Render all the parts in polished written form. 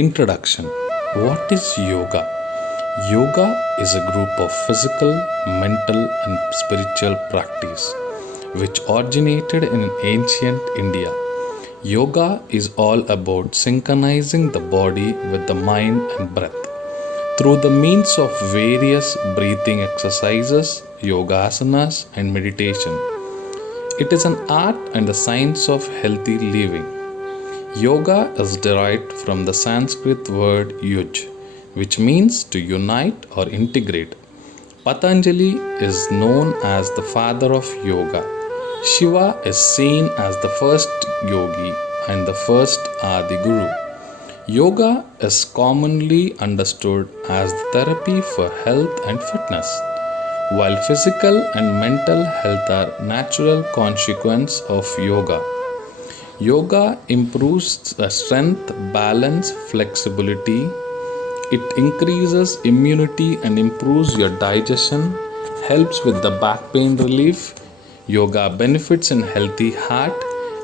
Introduction. What is yoga? Yoga is a group of physical, mental, and spiritual practice which originated in ancient India. Yoga is all about synchronizing the body with the mind and breath through the means of various breathing exercises, yoga asanas, and meditation. It is an art and the science of healthy living. Yoga is derived from the Sanskrit word yuj, which means to unite or integrate. Patanjali is known as the father of yoga. Shiva is seen as the first yogi and the first Adi Guru. Yoga is commonly understood as the therapy for health and fitness, while physical and mental health are natural consequence of yoga. Yoga improves strength, balance, flexibility. It increases immunity and improves your digestion, helps with the back pain relief. Yoga benefits in healthy heart.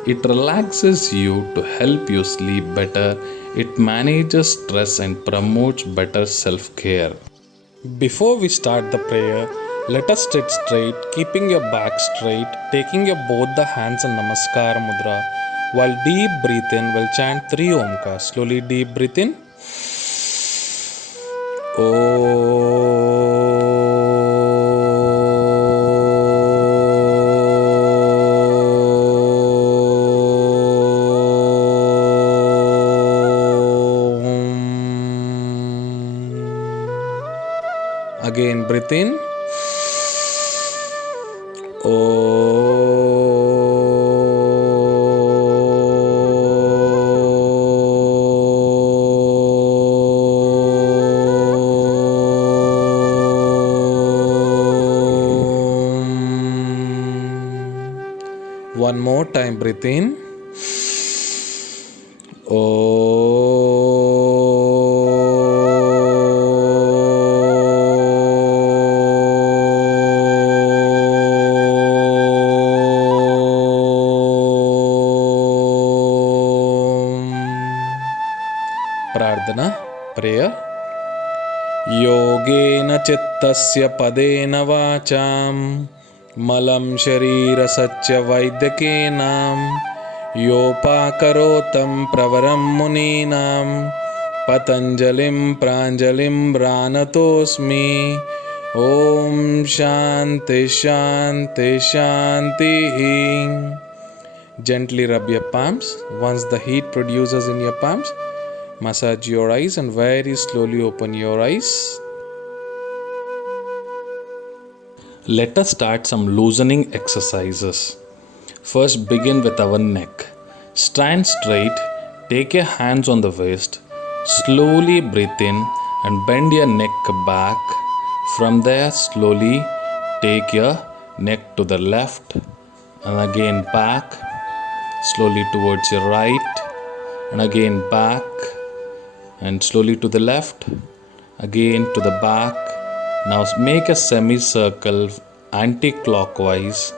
It relaxes you to help you sleep better. It manages stress and promotes better self-care. Before we start the prayer, let us sit straight, keeping your back straight, taking your both the hands in Namaskar Mudra. While deep breathe in, we'll chant 3 Omkar. Slowly deep breathe in. Again breathe in. One more time, breathe in. Prardhana, prayer. Yogena chittasya padena vacham malam sharirasacya vaidyakenam yopakarotam pravaram muninam patanjalim pranjalim pranatosmi. Om Shanti Shanti Shanti. Gently rub your palms. Once the heat produces in your palms, massage your eyes and very slowly open your eyes. Let us start some loosening exercises. First, begin with our neck. Stand straight, take your hands on the waist, slowly breathe in and bend your neck back. From there, slowly take your neck to the left and again back, slowly towards your right and again back and slowly to the left, again to the back. Now make a semicircle anti-clockwise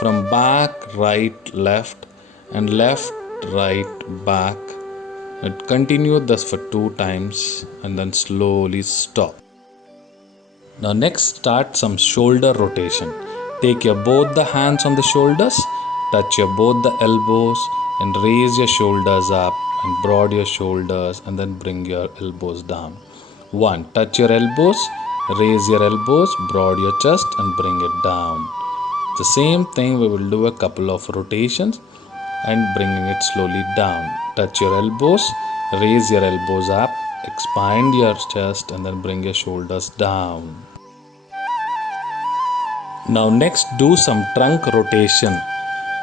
from back, right, left and left, right, back. And continue this for 2 times and then slowly stop. Now next start some shoulder rotation. Take your both the hands on the shoulders, touch your both the elbows and raise your shoulders up and broad your shoulders and then bring your elbows down. 1. Touch your elbows, raise your elbows, broad your chest and bring it down. The same thing we will do a couple of rotations and bringing it slowly down. Touch your elbows, raise your elbows up, expand your chest and then bring your shoulders down. Now next do some trunk rotation.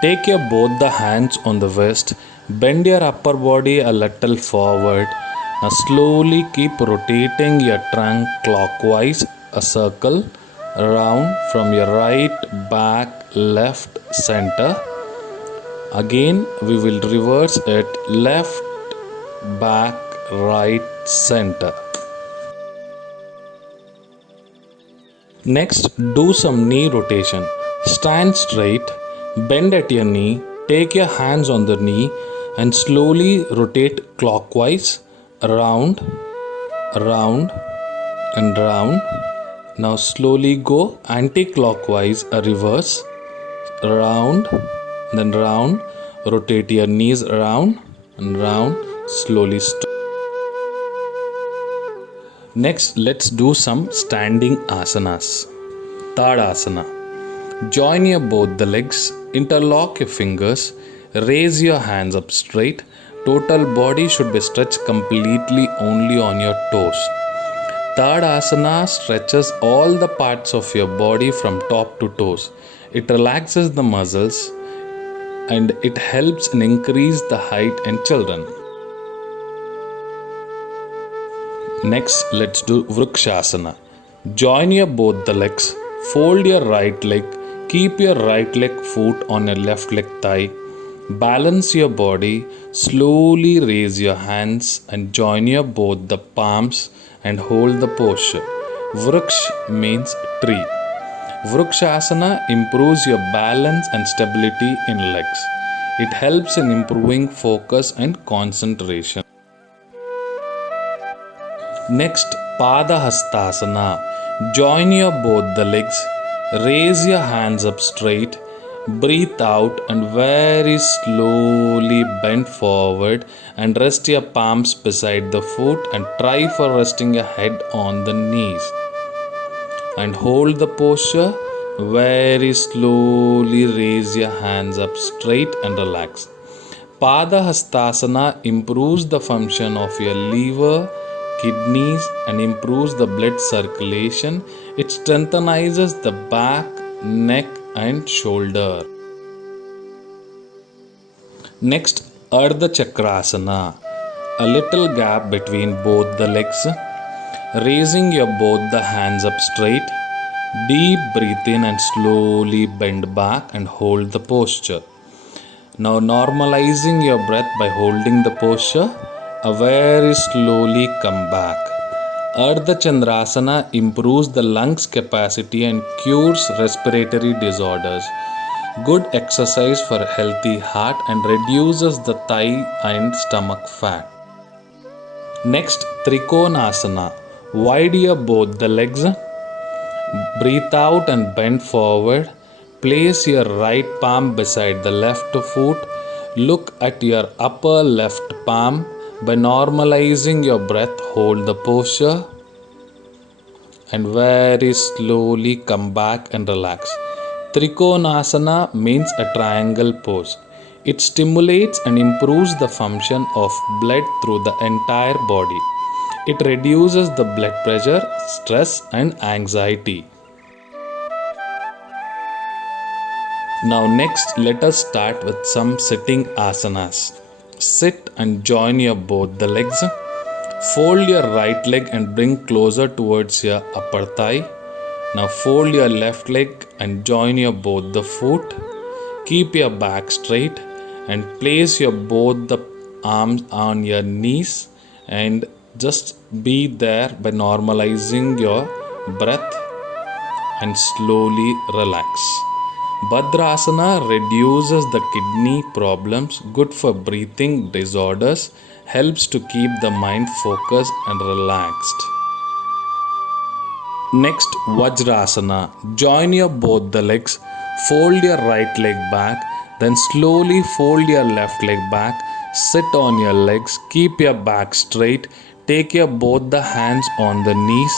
Take your both the hands on the waist, bend your upper body a little forward. Now slowly keep rotating your trunk clockwise, a circle around from your right, back, left, center. Again we will reverse it left, back, right, center. Next, do some knee rotation. Stand straight, bend at your knee, take your hands on the knee and slowly rotate clockwise round, round, and round. Now slowly go anti-clockwise, a reverse, round, then round. Rotate your knees round and round. Slowly stop. Next, let's do some standing asanas. Tadasana. Join your both the legs, interlock your fingers, raise your hands up straight. Total body should be stretched completely only on your toes. Tadasana stretches all the parts of your body from top to toes. It relaxes the muscles and it helps in increase the height in children. Next, let's do Vrikshasana. Join your both the legs, fold your right leg, keep your right leg foot on your left leg thigh. Balance your body, slowly raise your hands and join your both the palms and hold the posture. Vriksh means tree. Vrikshasana improves your balance and stability in legs. It helps in improving focus and concentration. Next, Padahastasana. Join your both the legs, raise your hands up straight, breathe out and very slowly bend forward and rest your palms beside the foot and try for resting your head on the knees. And hold the posture, very slowly raise your hands up straight and relax. Padahastasana improves the function of your liver, kidneys and improves the blood circulation. It strengthens the back, neck and shoulder. Next, Ardha Chakrasana. A little gap between both the legs. Raising your both the hands up straight. Deep breathe in and slowly bend back and hold the posture. Now normalizing your breath by holding the posture. Very slowly come back. Ardha Chandrasana improves the lungs capacity and cures respiratory disorders. Good exercise for healthy heart and reduces the thigh and stomach fat. Next, Trikonasana. Wide your both the legs. Breathe out and bend forward. Place your right palm beside the left foot. Look at your upper left palm. By normalizing your breath, hold the posture and very slowly come back and relax. Trikonasana means a triangle pose. It stimulates and improves the function of blood through the entire body. It reduces the blood pressure, stress and anxiety. Now next, let us start with some sitting asanas. Sit and join your both the legs. Fold your right leg and bring closer towards your upper thigh. Now fold your left leg and join your both the foot. Keep your back straight and place your both the arms on your knees and just be there by normalizing your breath and slowly relax. Bhadrasana reduces the kidney problems, good for breathing disorders, helps to keep the mind focused and relaxed. Next, Vajrasana. Join your both the legs, fold your right leg back, then slowly fold your left leg back, sit on your legs, keep your back straight, take your both the hands on the knees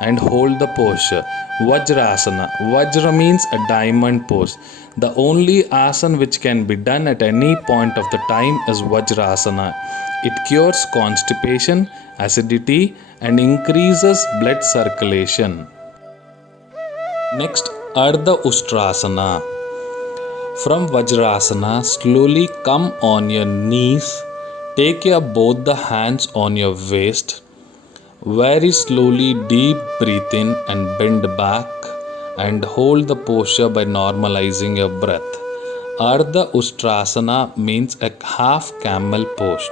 and hold the posture. Vajrasana. Vajra means a diamond pose. The only asana which can be done at any point of the time is Vajrasana. It cures constipation, acidity and increases blood circulation. Next, Ardha Ustrasana. From Vajrasana, slowly come on your knees. Take your both the hands on your waist. Very slowly deep breathe in and bend back and hold the posture by normalizing your breath. Ardha Ustrasana means a half camel pose.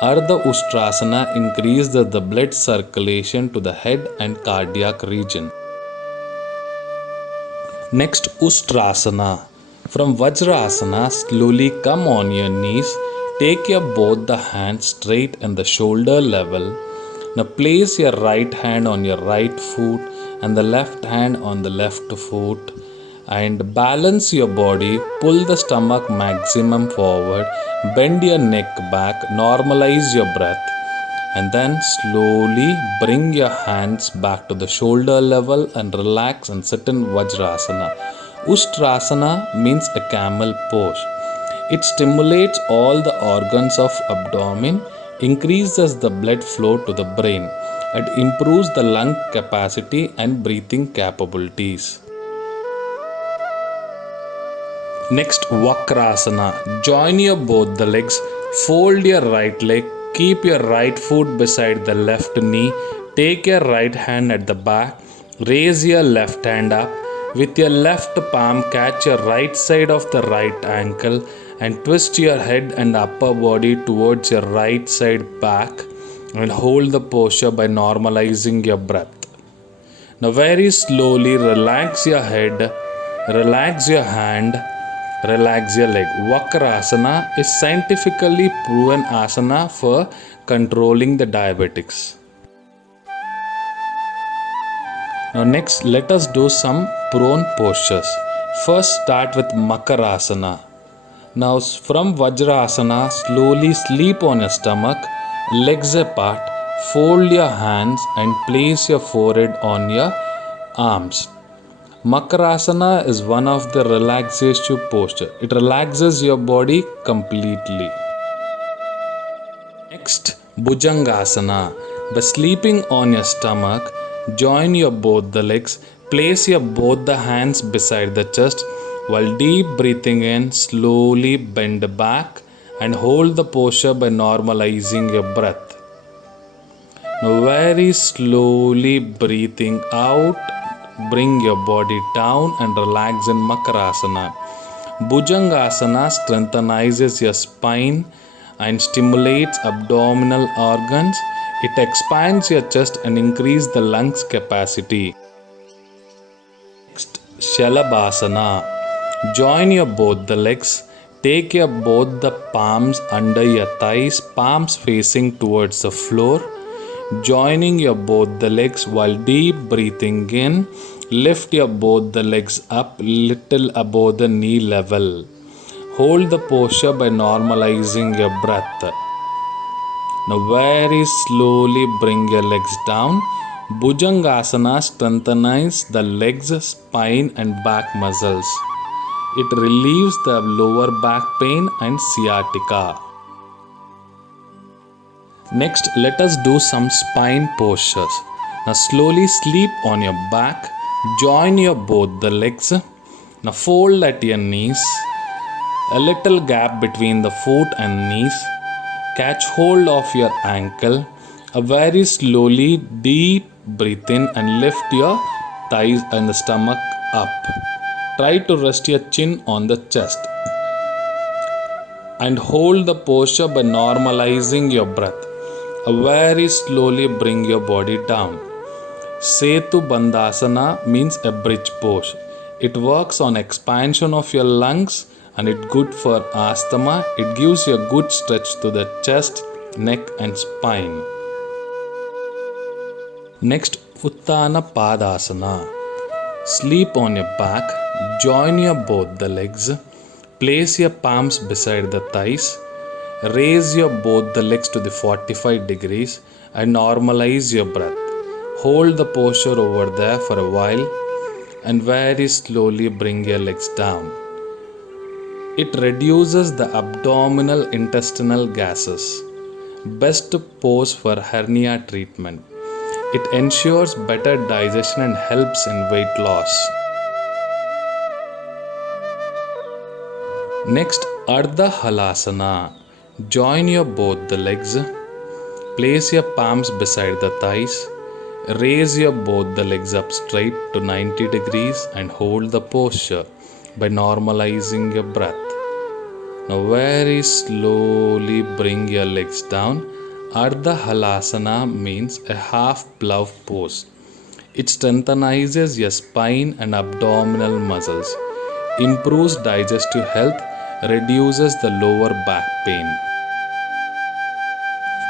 Ardha Ustrasana increases the blood circulation to the head and cardiac region. Next, Ustrasana. From Vajrasana, slowly come on your knees. Take your both the hands straight and the shoulder level. Now place your right hand on your right foot and the left hand on the left foot and balance your body. Pull the stomach maximum forward, bend your neck back, normalize your breath, and then slowly bring your hands back to the shoulder level and relax and sit in Vajrasana. Ustrasana means a camel pose. It stimulates all the organs of abdomen, increases the blood flow to the brain, and improves the lung capacity and breathing capabilities. Next, Vakrasana. Join your both the legs, fold your right leg, keep your right foot beside the left knee, take your right hand at the back, raise your left hand up. With your left palm, catch your right side of the right ankle and twist your head and upper body towards your right side back and hold the posture by normalizing your breath. Now, very slowly relax your head, relax your hand, relax your leg. Vakrasana is scientifically proven asana for controlling the diabetics. Now next, let us do some prone postures. First, start with Makarasana. Now from Vajrasana, slowly sleep on your stomach, legs apart, fold your hands and place your forehead on your arms. Makarasana is one of the relaxation posture. It relaxes your body completely. Next, Bhujangasana. By sleeping on your stomach, join your both the legs, place your both the hands beside the chest while deep breathing in, slowly bend back and hold the posture by normalizing your breath. Now very slowly breathing out, bring your body down and relax in Makarasana. Bhujangasana strengthens your spine and stimulates abdominal organs. It expands your chest and increases the lungs capacity. Next, Shalabhasana. Join your both the legs. Take your both the palms under your thighs, palms facing towards the floor. Joining your both the legs while deep breathing in, lift your both the legs up little above the knee level. Hold the posture by normalizing your breath. Now very slowly bring your legs down. Bhujangasana strengthens the legs, spine and back muscles. It relieves the lower back pain and sciatica. Next, let us do some spine postures. Now slowly sleep on your back. Join your both the legs. Now fold at your knees. A little gap between the foot and knees. Catch hold of your ankle. Very slowly deep breathe in and lift your thighs and the stomach up. Try to rest your chin on the chest. And hold the posture by normalizing your breath. Very slowly bring your body down. Setu Bandhasana means a bridge pose. It works on expansion of your lungs and it's good for asthma. It gives you a good stretch to the chest, neck and spine. Next, Uttana Padasana. Sleep on your back. Join your both the legs. Place your palms beside the thighs. Raise your both the legs to the 45 degrees and normalize your breath. Hold the posture over there for a while and very slowly bring your legs down. It reduces the abdominal intestinal gases. Best pose for hernia treatment. It ensures better digestion and helps in weight loss. Next, Ardha Halasana. Join your both the legs. Place your palms beside the thighs. Raise your both the legs up straight to 90 degrees and hold the posture by normalizing your breath. Now very slowly bring your legs down. Ardha Halasana means a half plow pose. It strengthens your spine and abdominal muscles, improves digestive health, reduces the lower back pain.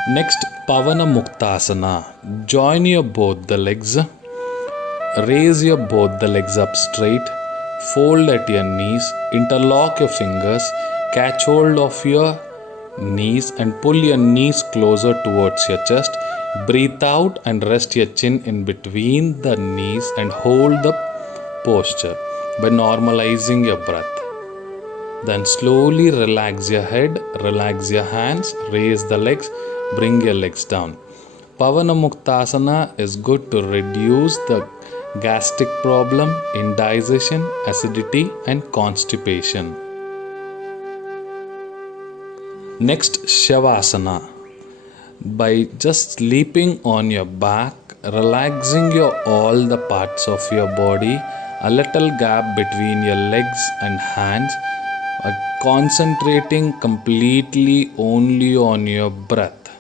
Next, Pavana Muktasana. Join your both the legs. Raise your both the legs up straight. Fold at your knees. Interlock your fingers. Catch hold of your knees and pull your knees closer towards your chest. Breathe out and rest your chin in between the knees and hold the posture by normalizing your breath. Then slowly relax your head, relax your hands, raise the legs, bring your legs down. Pavana Muktasana is good to reduce the gastric problem, indigestion, acidity, and constipation. Next, Shavasana. By just sleeping on your back, relaxing all the parts of your body, a little gap between your legs and hands, concentrating completely only on your breath.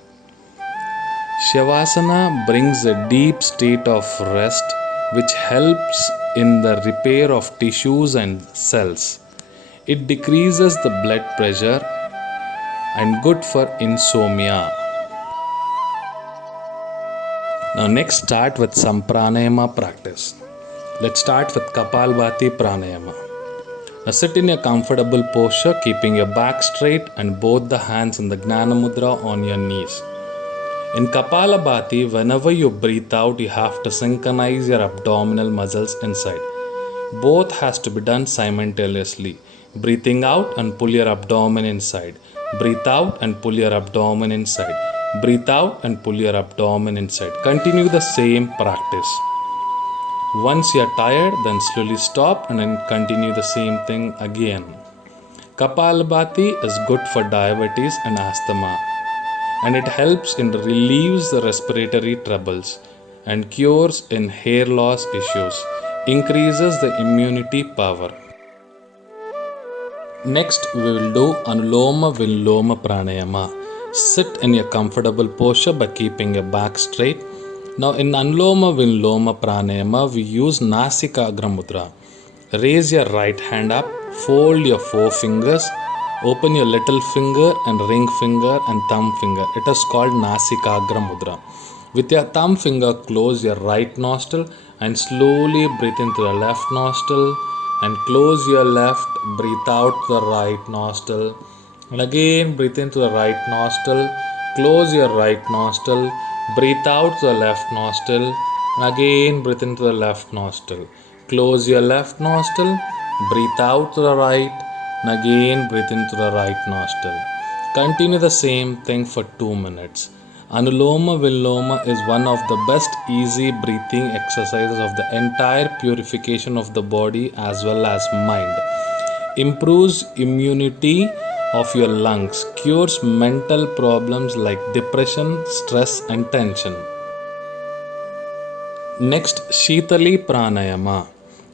Shavasana brings a deep state of rest which helps in the repair of tissues and cells. It decreases the blood pressure and good for insomnia. Now next start with some pranayama practice. Let's start with Kapalbhati pranayama. Now sit in a comfortable posture, keeping your back straight and both the hands in the Gnana Mudra on your knees. In Kapalabhati, whenever you breathe out, you have to synchronize your abdominal muscles inside. Both has to be done simultaneously. Breathing out and pull your abdomen inside. Breathe out and pull your abdomen inside. Breathe out and pull your abdomen inside. Continue the same practice. Once you are tired, then slowly stop and then continue the same thing again. Kapalabhati is good for diabetes and asthma, and it helps in relieves the respiratory troubles and cures in hair loss issues, increases the immunity power. Next, we will do Anuloma Viloma Pranayama. Sit in a comfortable posture by keeping your back straight. Now in Anuloma Viloma Pranayama, we use Nasikagra Mudra. Raise your right hand up, fold your four fingers, open your little finger and ring finger and thumb finger. It is called Nasikagra Mudra. With your thumb finger, close your right nostril and slowly breathe into the left nostril and close your left, breathe out the right nostril. And again breathe into the right nostril, close your right nostril, breathe out the left nostril, and again breathe into the left nostril. Close your left nostril, breathe out to the right, and again breathe into the right nostril. Continue the same thing for 2 minutes. Anuloma Viloma is one of the best easy breathing exercises of the entire purification of the body as well as mind. Improves immunity of your lungs, cures mental problems like depression, stress, and tension. Next, Shitali Pranayama.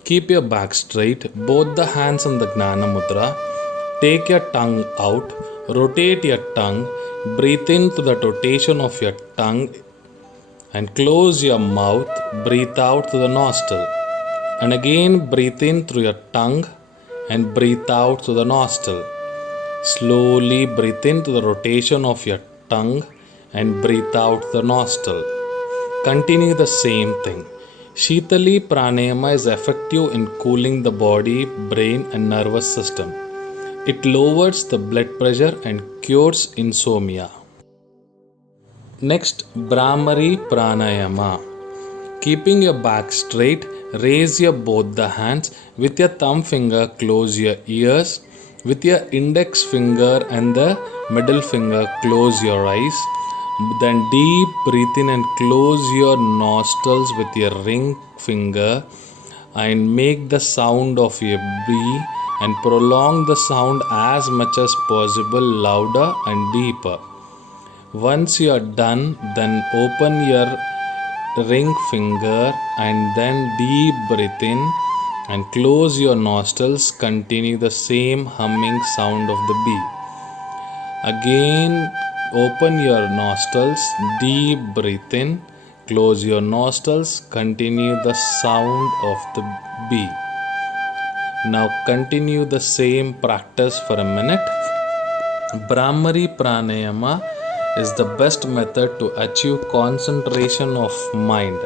Keep your back straight, both the hands in the Gnana Mudra. Take your tongue out, rotate your tongue, breathe into the rotation of your tongue, and close your mouth, breathe out through the nostril. And again, breathe in through your tongue and breathe out through the nostril. Slowly breathe into the rotation of your tongue and breathe out the nostril. Continue the same thing. Shitali Pranayama is effective in cooling the body, brain, and nervous system. It lowers the blood pressure and cures insomnia. Next, Brahmari Pranayama. Keeping your back straight, raise your both the hands. With your thumb finger, close your ears. With your index finger and the middle finger, close your eyes. Then deep breathe in and close your nostrils with your ring finger and make the sound of a bee and prolong the sound as much as possible, louder and deeper. Once you are done, then open your ring finger and then deep breathe in and close your nostrils. Continue the same humming sound of the bee. Again, open your nostrils, deep breathe in, close your nostrils, continue the sound of the bee. Now continue the same practice for a minute. Brahmari Pranayama is the best method to achieve concentration of mind,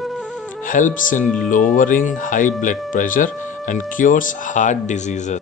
helps in lowering high blood pressure, and cures heart diseases.